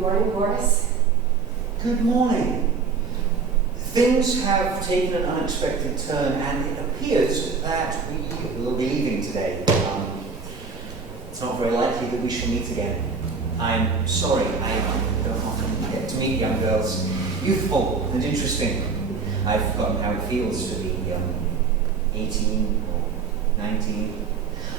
Good morning, Boris. Good morning. Things have taken an unexpected turn, and it appears that we will be leaving today. It's not very likely that we shall meet again. I'm sorry, I don't often get to meet young girls. Youthful and interesting. I've forgotten how it feels to be 18 or 19.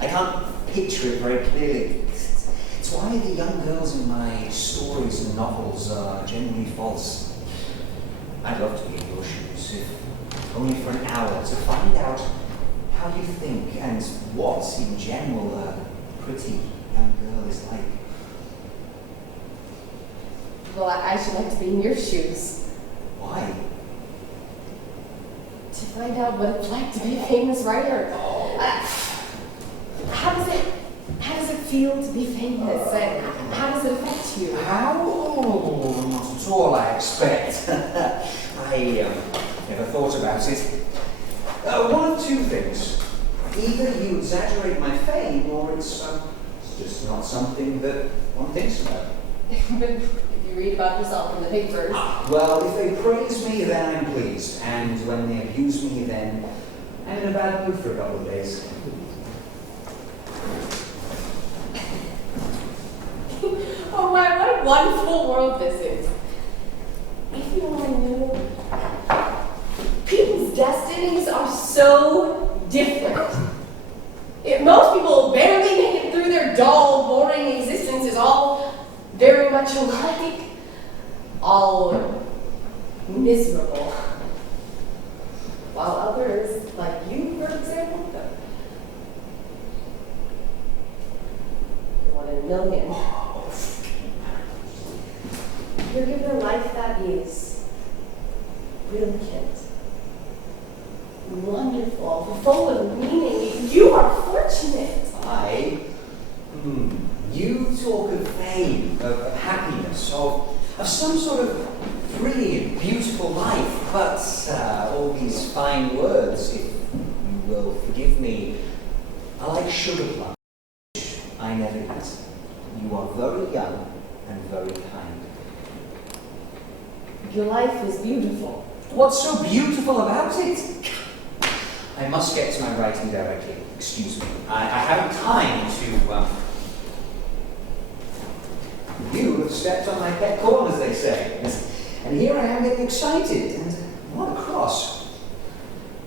I can't picture it very clearly. It's why the young girls in my stories and novels are generally false. I'd love to be in your shoes, if only for an hour, to find out how you think and what, in general, a pretty young girl is like. Well, I should like to be in your shoes. Why? To find out what it's like to be a famous writer. How does it feel to be famous? And how does it affect you? How? Oh, not at all, I expect. I never thought about it. One of two things. Either you exaggerate my fame, or it's just not something that one thinks about. But if you read about yourself in the papers... Well, if they praise me, then I'm pleased. And when they abuse me, then I'm in a bad mood for a couple of days. Oh my, what a wonderful world this is. If you only knew, people's destinies are so different. Most people barely make it through their dull, boring existences, all very much alike, all miserable. While others, like you, for example, one in a million. You're given a life that is brilliant, wonderful, full of meaning. You are fortunate. You talk of fame, of happiness, of some sort of brilliant, beautiful life, but all these fine words, if you will forgive me, are like sugar plums. I never eat. You are very young and very kind. Your life is beautiful. What's so beautiful about it? I must get to my writing directly. Excuse me. I haven't time to... You have stepped on my pet corn, as they say. And here I am getting excited. And what a cross.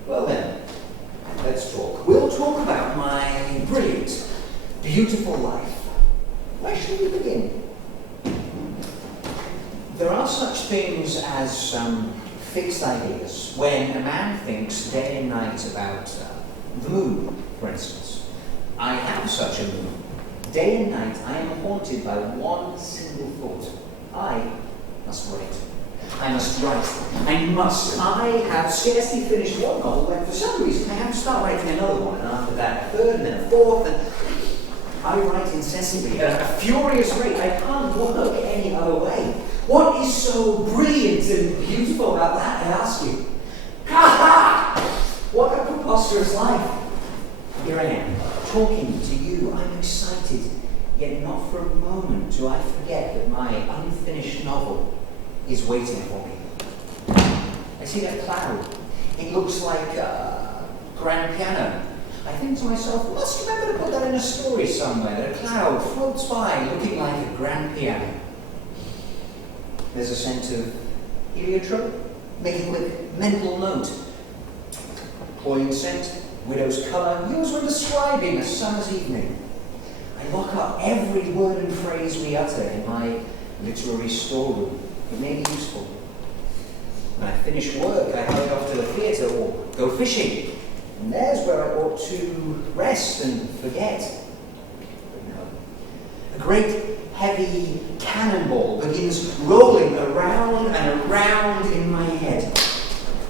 Well then, let's talk. We'll talk about my brilliant, beautiful life. Where shall we begin? There are such things as fixed ideas. When a man thinks day and night about the moon, for instance. I have such a moon. Day and night I am haunted by one single thought. I must write. I must write. I must. I have scarcely finished one novel when for some reason I have to start writing another one, and after that a third and then a fourth, and I write incessantly at a furious rate. I can't work any other way. What is so brilliant and beautiful about that, I ask you? Ha ha! What a preposterous life. Here I am, talking to you. I'm excited, yet not for a moment do I forget that my unfinished novel is waiting for me. I see that cloud. It looks like a grand piano. I think to myself, must remember to put that in a story somewhere, that a cloud floats by looking like a grand piano. There's a scent of heliotrope. Make a quick mental note. Cloying scent, widow's colour, used when describing a summer's evening. I lock up every word and phrase we utter in my literary storeroom. It may be useful. When I finish work, I hurry off to the theatre or go fishing. And there's where I ought to rest and forget. But no. A great heavy cannonball begins rolling around and around in my head.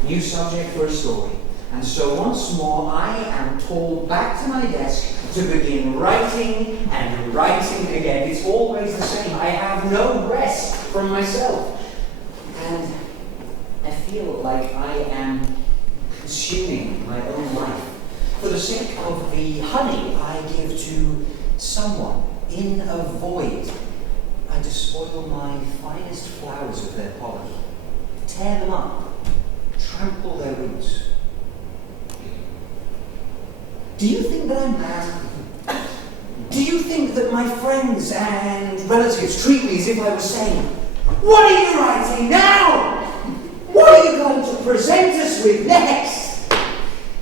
New subject for a story. And so once more I am told back to my desk to begin writing and writing again. It's always the same. I have no rest from myself. And I feel like I am consuming my own life for the sake of the honey I give to someone in a void. I despoil my finest flowers of their pollen, tear them up, trample their roots. Do you think that I'm mad? Do you think that my friends and relatives treat me as if I was saying, "What are you writing now? What are you going to present us with next?"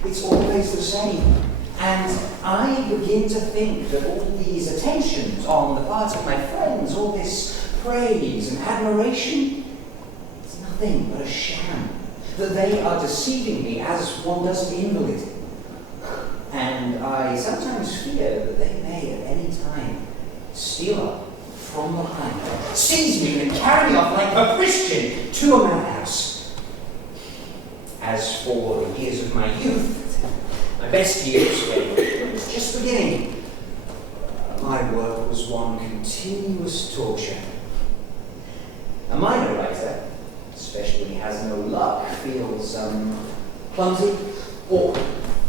It's always the same. And I begin to think that all these attentions on the part of my friends, all this praise and admiration, it's nothing but a sham. That they are deceiving me as one does an invalid. And I sometimes fear that they may at any time steal up from behind, seize me and carry me off like a Christian to a madhouse. As for the years of my youth, my best years, when it was just beginning, my work was one continuous torture. A minor writer, especially when he has no luck, feels clumsy or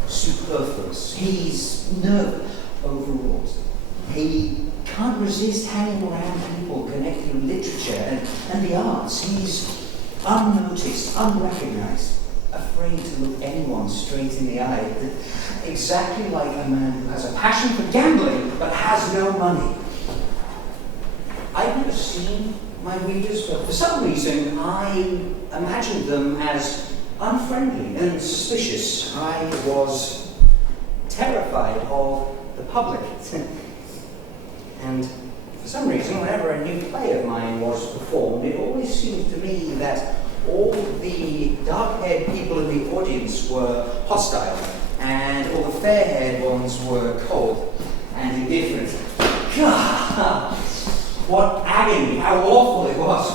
superfluous. He's nervous, overwrought. He can't resist hanging around people connected with literature and the arts. He's unnoticed, unrecognized, afraid to look anyone straight in the eye. Exactly like a man who has a passion for gambling but has no money. I've never seen my readers, but for some reason I imagined them as unfriendly and suspicious. I was terrified of the public. And for some reason, whenever a new play of mine was performed, it always seemed to me that all the dark-haired people in the audience were hostile, and all the fair-haired ones were cold and indifferent. God, what agony, how awful it was.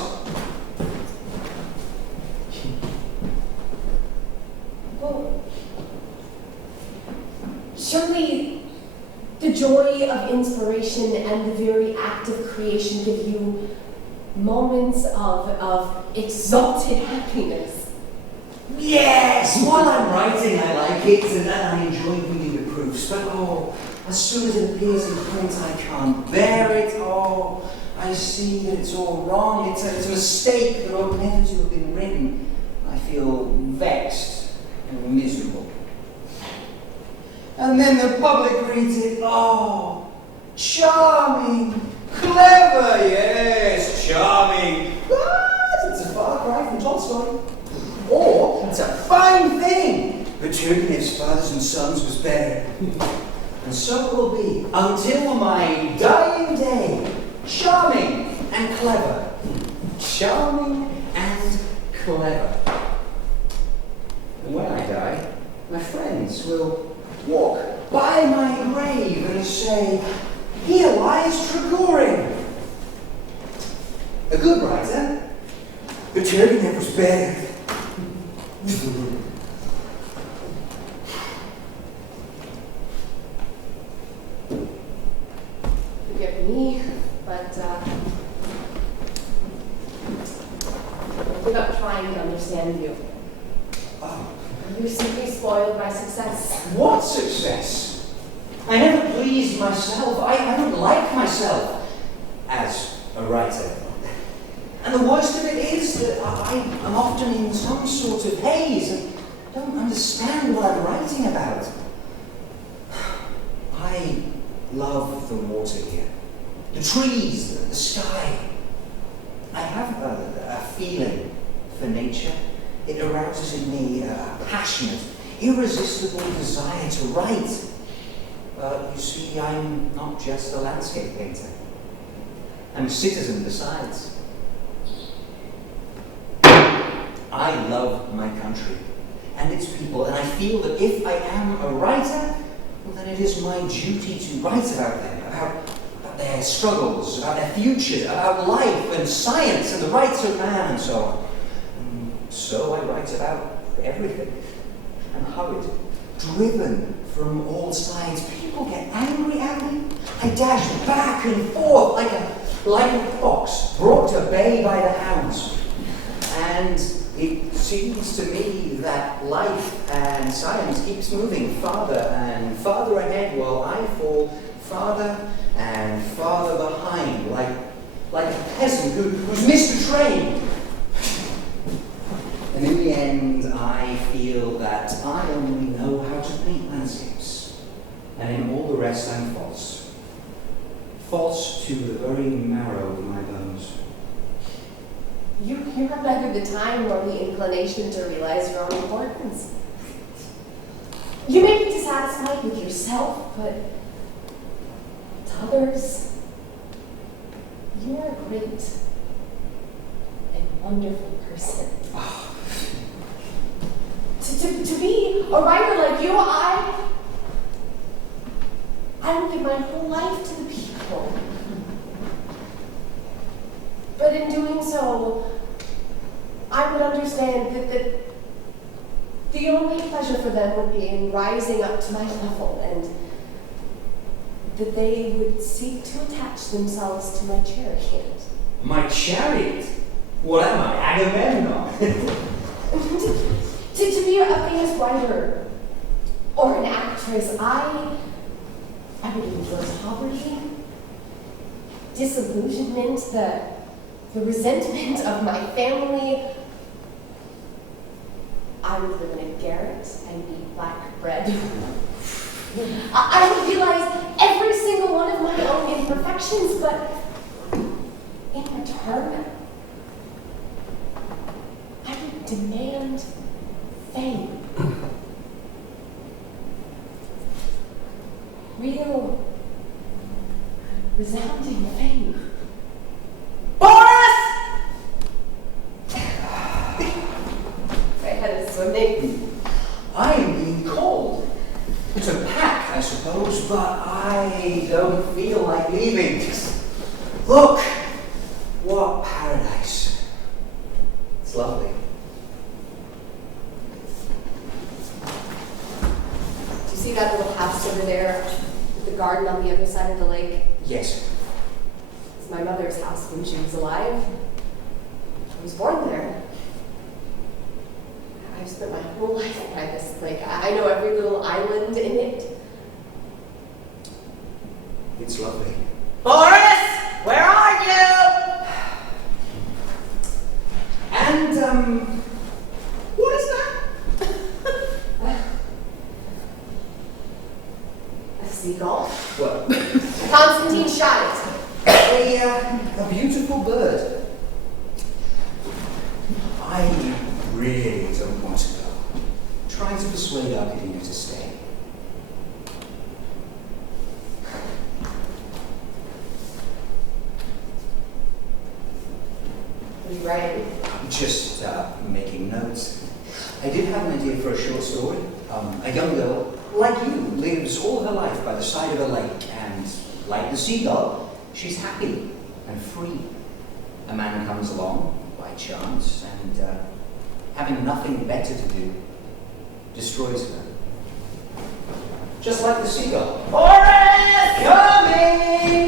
Well, surely the joy of inspiration and the very act of creation give you moments of exalted happiness. Yes, while I'm writing I like it and I enjoy reading the proofs, but as soon as it appears in print I can't bear it. I see that it's all wrong, it's a mistake that ought never to have been written. I feel vexed and miserable. And then the public reads it, charming, clever, yes, charming, but it's a far cry from Tolstoy. Or, it's a fine thing, the Turgenev's fathers and sons was better. And so it will be, until my dying day, charming and clever. Charming and clever. And when I die, my friends will walk by my grave and say, "Here lies Trigorn." A good writer, but Turgenev was better. Forgive me, but I give up trying to understand you. You're simply spoiled by success. What success? I never pleased myself. I don't like myself as a writer. And the worst of it is that I'm often in some sort of haze and don't understand what I'm writing about. I love the water here, the trees, the sky. I have a feeling for nature. It arouses in me a passionate, irresistible desire to write. But you see, I'm not just a landscape painter. I'm a citizen besides. I love my country and its people, and I feel that if I am a writer, well, then it is my duty to write about them, about their struggles, about their futures, about life and science and the rights of man and so on. So I write about everything. I'm hurried, driven from all sides. People get angry at me. I dash back and forth like a fox brought to bay by the hounds. And it seems to me that life and science keeps moving farther and farther ahead while I fall farther and farther behind, like a peasant who's missed a train. And in the end, I feel that I only know how to paint landscapes. And in all the rest, I'm false. False to the very marrow of my bones. You have neither the time nor the inclination to realize your own importance. You may be dissatisfied with yourself, but to others, you are a great and wonderful person. To be a writer like you, I would give my whole life to the people. But in doing so, I would understand that the only pleasure for them would be in rising up to my level, and that they would seek to attach themselves to my chariot. My chariot? What am I, Agamemnon? To be a famous writer or an actress, I would endure poverty, disillusionment, the resentment of my family. I would live in a garret and eat black bread. I would realize every single one of my own imperfections, but in return, I would demand fame. Real, resounding fame. Boris! My head is swimming. I am being called. It's a pack, I suppose, but I don't feel like leaving. Look, what paradise. It's lovely. Do you see that little house over there with the garden on the other side of the lake? Yes. It's my mother's house when she was alive. I was born there. I've spent my whole life by this lake. I know every little island in it. It's lovely. Boris! Where are you? And, what is that? A seagull. What? Constantine shot it. A beautiful bird. I really don't want to go. Try to persuade Arcadia to stay. What are you writing? Just making notes. I did have an idea for a short story. A young girl, like you, lives all her life by the side of a lake, and like the seagull, she's happy and free. A man comes along by chance, and having nothing better to do, destroys her. Just like the seagull. Boris! Coming!